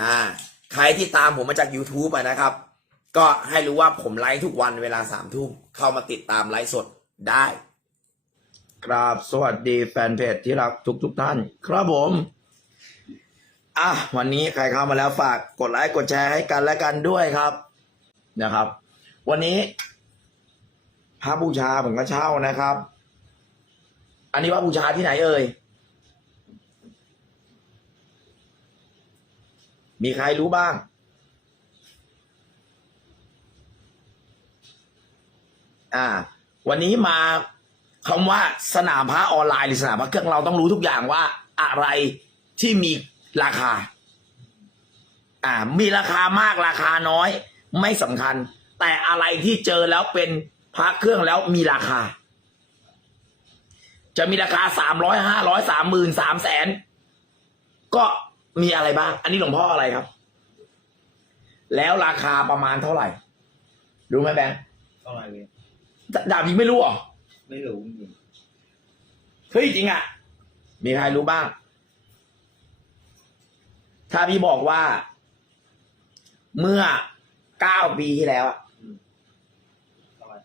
อ่าใครที่ตามผมมาจาก YouTube อะนะครับ ก็ให้รู้ว่าผมไลฟ์ทุกวันเวลาสามทุ่มเข้ามาติดตามไลฟ์สดได้ครับสวัสดีแฟนเพจที่รักทุกทุกท่าน ครับผม อะวันนี้ใครเข้ามาแล้วฝากกดไลค์กดแชร์ให้กันและกันด้วยครับนะครับ วันนี้พระบูชาผมก็เช่านะครับ อันนี้ว่าบูชาที่ไหนเอ่ย มีใครรู้บ้าง อ่า วันนี้มาคำว่าสนามพระออนไลน์หรือสนามพระเครื่องเราต้องรู้ทุกอย่างว่าอะไรที่มีราคา อ่า มีราคามากราคาน้อย ไม่สำคัญ แต่อะไรที่เจอแล้วเป็นพระเครื่องแล้วมีราคา จะมีราคาสามร้อยห้าร้อยสามหมื่นสามแสนก็ มีอะไรบ้าง อันนี้หลวงพ่ออะไรครับ แล้วราคาประมาณเท่าไหร่ รู้ไหมแบงค์เท่าไหร่เลยดดาบยิงไม่รู้เหรอ ไม่รู้จริงเฮ้ยจริงอะ มีใครรู้บ้าง ถ้าพี่บอกว่า เมื่อเก้าปีที่แล้วอะเท่าไหร่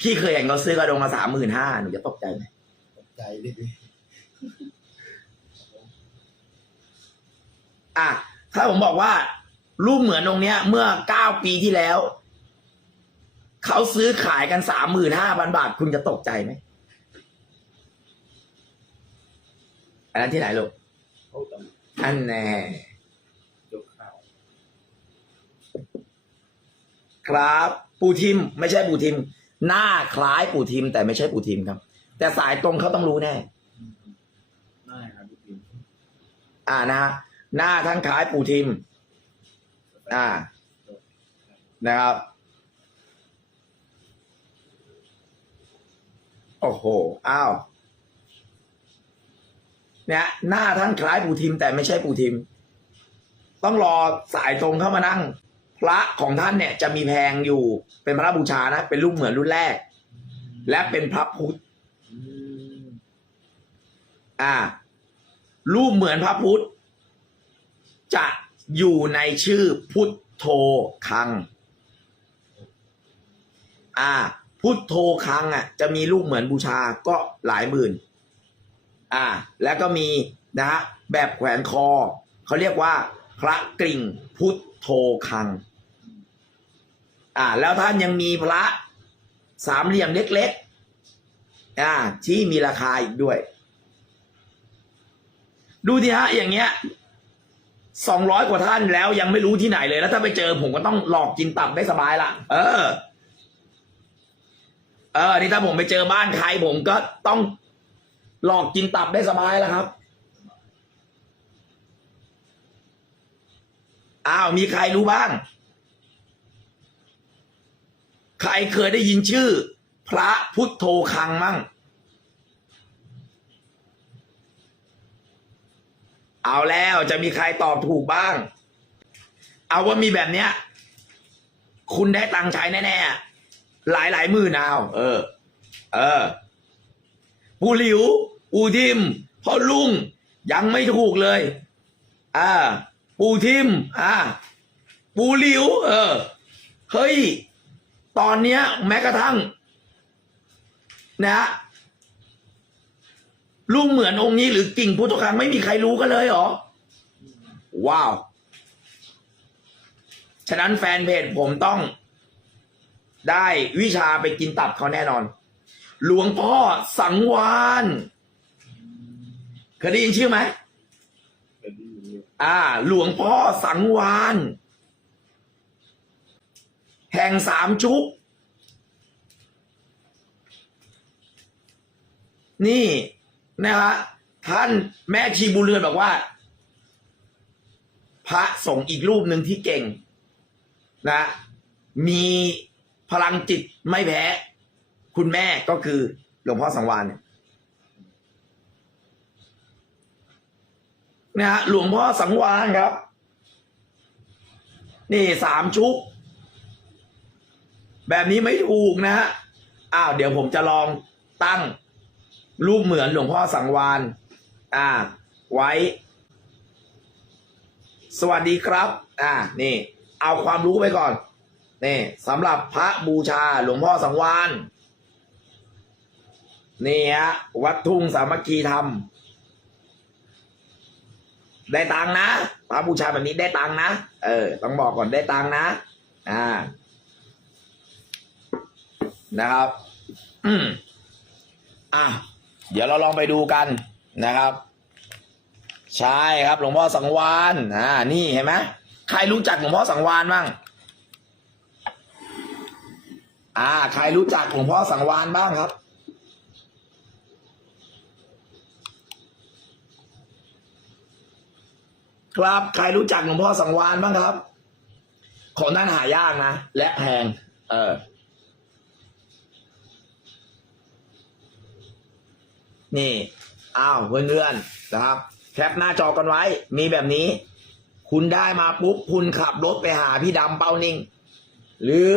พี่เคยเห็นเขาซื้อกระดงมาสามหมื่นห้าหนูจะตกใจไหมตกใจดิ อะถ้าผมบอกว่า รูปเหมือนตรงเนี้ย เมื่อเก้าปีที่แล้ว เขาซื้อขายกันสามหมื่นห้าพันบาท คุณจะตกใจไหมอันนั้นที่ไหนลูกเขาตอันแน่ำยกข้าวครับ ปูทิม ไม่ใช่ปูทิม หน้าคล้ายปูทิม แต่ไม่ใช่ปูทิมครับ แต่สายตรงเขาต้องรู้แน่ได้ครับพี่ปิ่นอ่านะฮะ หน้าทั้งคล้ายปู่ทิม อ่า นะครับ โอ้โห อ้าว เนี่ย หน้าทั้งคล้ายปู่ทิม แต่ไม่ใช่ปู่ทิม ต้องรอสายตรงเข้ามานั่ง พระของท่านเนี่ย จะมีแพงอยู่ เป็นพระบูชานะ เป็นรูปเหมือนรุ่นแรก และเป็นพระพุทธ อ่า รูปเหมือนพระพุทธ จะอยู่ในชื่อพุทโธคัง อ่า พุทโธคังอะ จะมีรูปเหมือนบูชาก็หลายหมื่น อ่า แล้วก็มีนะฮะแบบแขวนคอ เขาเรียกว่า พระกริ่งพุทโธคัง อ่า แล้วท่านยังมีพระสามเหลี่ยมเล็กๆ อ่า ที่มีราคาอีกด้วย ดูทีฮะ อย่างเงี้ย สองร้อยกว่าท่านแล้วยังไม่รู้ที่ไหนเลยแล้ว ถ้าไปเจอผมก็ต้องหลอกกินตับได้สบายละเออ เออ นี่ถ้าผมไปเจอบ้านใครผมก็ต้องหลอกกินตับได้สบายแล้วครับอ้าวมีใครรู้บ้าง ใครเคยได้ยินชื่อ พระพุทโธคังมั่ง เอาแล้วจะมีใครตอบถูกบ้าง เอาว่ามีแบบเนี้ย คุณได้ตังค์ใช้แน่ๆหลายหลายหมื่นเอาเออ เออ ปูหลิว ปูทิมพ่อลุง ยังไม่ถูกเลย อ่า ปูทิม อ่า ปูหลิว เออ เฮ้ย ตอนเนี้ย แม้กระทั่ง นะ รูปเหมือนองค์นี้หรือกิ่งพุทธคังไม่มีใครรู้กันเลยเหรอ ว้าว ฉะนั้นแฟนเพจผมต้อง ได้วิชาไปกินตับเขาแน่นอน หลวงพ่อสังวานเคยได้ยินชื่อไหมเป็นที่อยู่อ่า หลวงพ่อสังวานแห่งสามชุก นี่ นะฮะท่านแม่ชีบุญเรือนบอกว่า พระสงฆ์อีกรูปหนึ่งที่เก่ง นะ มีพลังจิตไม่แพ้ คุณแม่ก็คือหลวงพ่อสังวานเนี่ยนะฮะหลวงพ่อสังวานครับ นี่สามชุกแบบนี้ไม่ถูกนะฮะอ้าวเดี๋ยวผมจะลองตั้ง รูปเหมือนหลวงพ่อสังวานอ่า ไว้ สวัสดีครับ อ่า นี่ เอาความรู้ไปก่อน นี่สำหรับพระบูชาหลวงพ่อสังวานนี่ฮะวัดทุ่งสามัคคีธรรม ได้ตังนะ พระบูชาแบบนี้ได้ตังนะ เออ ต้องบอกก่อนได้ตังนะ อ่า นะครับ อืมอะ เดี๋ยวเราลองไปดูกันนะครับ ใช่ครับหลวงพ่อสังวานอ่านี่เห็นไหมใครรู้จักหลวงพ่อสังวานบ้างอ่า ใครรู้จักหลวงพ่อสังวานบ้างครับ ครับใครรู้จักหลวงพ่อสังวานบ้างครับ ของท่นหายากนะ และแพง เออ นี่อ้าวเพื่อนๆนะครับ แคปหน้าจอกันไว้ มีแบบนี้ คุณได้มาปุ๊บคุณขับรถไปหาพี่ดำเป้านิ่ง หรือ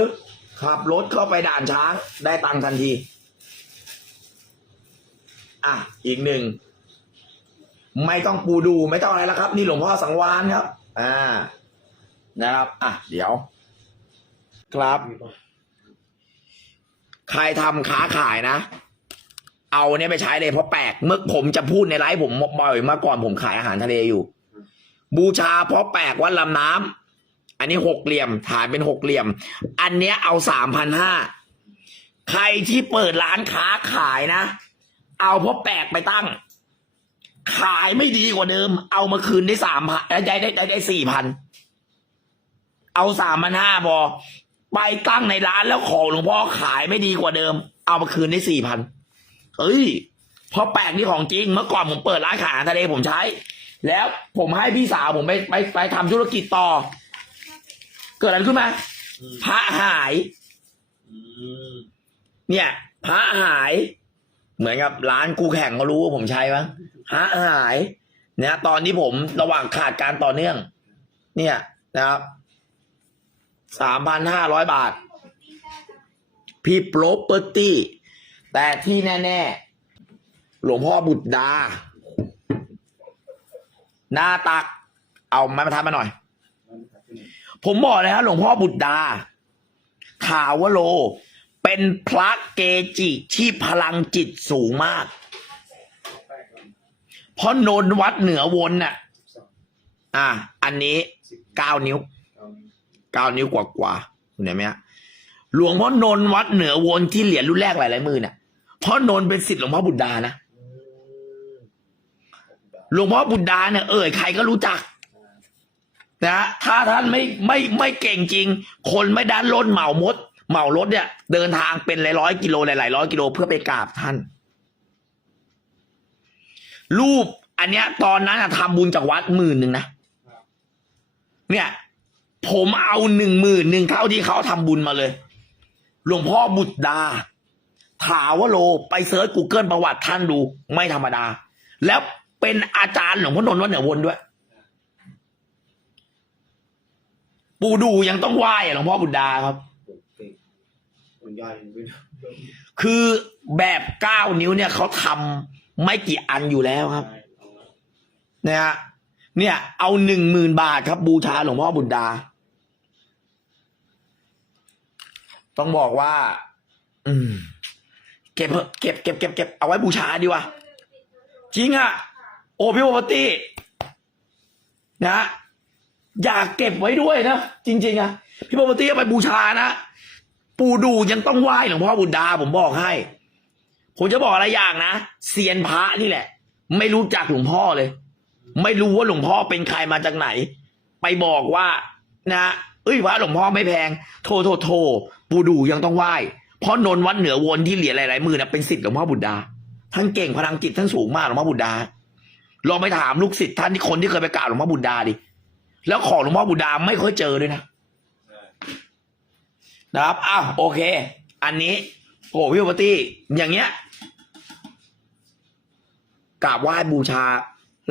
ขับรถเข้าไปด่านช้างได้ตังทันที อะ อีกหนึ่ง ไม่ต้องปูดูไม่ต้องอะไรแล้วครับ นี่หลวงพ่อสังวานครับ อ่า นะครับ อะ เดี๋ยว ครับ ใครทำค้าขายนะ เอาเนี่ยไปใช้เลยเพราะแปลกเมื่อผมจะพูดในไลฟ์ผมบ่อยมาก่อนผมขายอาหารทะเลอยู่ บูชาเพราะแปลกวัดลำน้ำอันนี้หกเหลี่ยมฐานเป็นหกเหลี่ยม อันเนี้ยเอาสามพันห้าใครที่เปิดร้านค้าขายนะ เอาเพราะแปลกไปตั้ง ขายไม่ดีกว่าเดิม เอามาคืนได้สามพันได้ได้ได้ได้สี่พันเอาสามพันห้าบอไปตั้งในร้านแล้วของหลวงพ่อขายไม่ดีกว่าเดิม เอามาคืนได้สี่พัน เอ้ยเพราะแปลกนี่ของจริง เมื่อก่อนผมเปิดร้านขายอาหารทะเลผมใช้ แล้วผมให้พี่สาวผมไปไปไปทำธุรกิจต่อ เกิดอะไรขึ้นมาอืมพระหายอืมเนี่ยพระหาย เหมือนกับร้านกูแข่งเขารู้ว่าผมใช้มั้งพระหายเนี่ยตอนที่ผมระหว่างขาดการต่อเนื่อง เนี่ยนะครับสามพันห้าร้อยบาท พี่โปรเปอร์ตี้ แต่ที่แน่ ๆ หลวงพ่อบุตรดา หน้าตัก เอาไม้มาทัดมาหน่อย ผมบอกเลยฮะหลวงพ่อบุตรดาถาวโล เป็นพระเกจิที่พลังจิตสูงมาก เพราะนนวัดเหนือวนน่ะ อะ อันนี้เก้านิ้วเก้านิ้วเก้านิ้วกว่ากว่าๆเห็นไหมฮะหลวงพ่อนนวัดเหนือวนที่เหรียญรุ่นแรกหลายๆมือเนี่ย พราะนนเป็นสิทธิ์หลวงพ่อบุตรดานะอืมหลวงพ่อบุตรดาเนี่ยเอ่ยใครก็รู้จักนะถ้าท่านไม่ไม่ไม่เก่งจริง คนไม่ดันรถเหมามด เหมารถเนี่ย เดินทางเป็นหลายร้อยกิโลหลายๆร้อยกิโลเพื่อไปกราบท่าน รูปอันเนี้ย ตอนนั้นอะทำบุญจากวัดหมื่นหนึ่งนะเนี่ย ผมเอาหนึ่งหมื่นหนึ่งเท่าที่เขาทำบุญมาเลย หลวงพ่อบุตรดา ถาวโลไปเซิร์ช Google ประวัติท่านดูไม่ธรรมดา แล้วเป็นอาจารย์หลวงพ่อนนท์วัดเหนือวนด้วย ปูดูยังต้องไหว้อะหลวงพ่อบุตรดาครับเก่งมันย่อยด้วยนะคือแบบเก้านิ้วเนี่ยเขาทำไม่กี่อันอยู่แล้วครับใช่เอาละนะฮะเนี่ย เอาหนึ่งหมื่นบาทครับ บูชาหลวงพ่อบุตรดา ต้องบอกว่า อืม เก็บเถอะเก็บเก็บเก็บเก็บเอาไว้บูชาดีกว่าจริงอะโอ้พี่โอปตี้นะอยากเก็บไว้ด้วยนะจริง ๆอะพี่โอปตี้เอาไปบูชานะปูดูยังต้องไหว้หลวงพ่อบุตรดาผมบอกให้ ผมจะบอกอะไรอย่างนะเซียนพระนี่แหละ ไม่รู้จักหลวงพ่อเลย ไม่รู้ว่าหลวงพ่อเป็นใครมาจากไหน ไปบอกว่า นะเอ้ยพระหลวงพ่อไม่แพง โทโทโทปูดูยังต้องไหว้ เพราะนนวัดเหนือวนที่เหรียญหลายๆหมือนะเป็นสิทธิ์หลวงพ่อบุตรดา ท่านเก่งพลังจิตท่านสูงมากหลวงพ่อบุตรดาลองไปถามลูกศิษย์ท่านที่คนที่เคยไปกราบหลวงพ่อบุตรดาดิแล้วของหลวงพ่อบุตรดาไม่ค่อยเจอด้วยนะนะครับอ้าวโอเค อันนี้โอ้พี่ปตี้อย่างเงี้ยกราบไหว้บูชา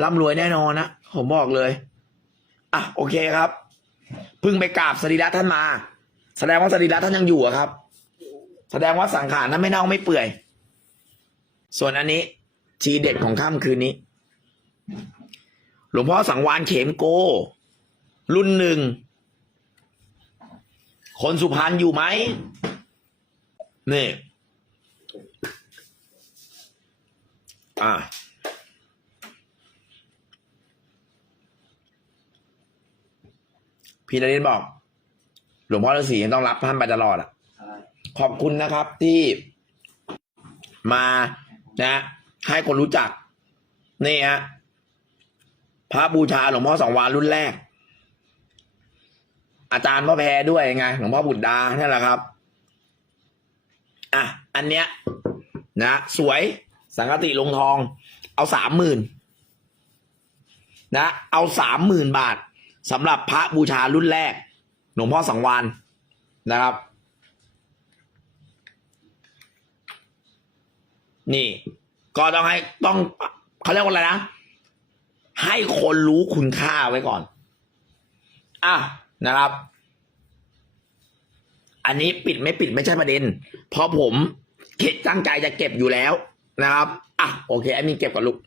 ร่ำรวยแน่นอนนะผมบอกเลยอะโอเคครับ เพิ่งไปกราบสรีระท่านมา แสดงว่าสรีระท่านยังอยู่อะครับ แสดงว่าสังขารนั้นไม่เน่าไม่เปื่อย ส่วนอันนี้ทีเด็ดของค่ำคืนนี้ หลวงพ่อสังวานเขมโก รุ่นหนึ่ง คนสุพรรณอยู่ไหมนี่ อ่าพี่นรินทร์บอก หลวงพ่อฤาษียังต้องรับท่านไปตลอดอะ ขอบคุณนะครับที่มานะ ให้คนรู้จัก นี่ฮะพระบูชาหลวงพ่อสองวานรุ่นแรก อาจารย์พ่อแพรด้วยไงหลวงพ่อบุตรดานั่นแหละครับ อะ อันเนี้ย นะ สวยสังกติลงทอง เอาสามหมื่นนะ เอาสามหมื่นบาทสำหรับพระบูชารุ่นแรก หลวงพ่อสังวานนะครับ นี่ ก็ต้องให้ต้องเขาเรียกว่าอะไรนะ ให้คนรู้คุณค่าไว้ก่อน อะนะครับ อันนี้ปิดไม่ปิดไม่ใช่ประเด็น เพราะผมเก็บตั้งใจจะเก็บอยู่แล้วนะครับ อะโอเคไอ้มีเก็บกับลูก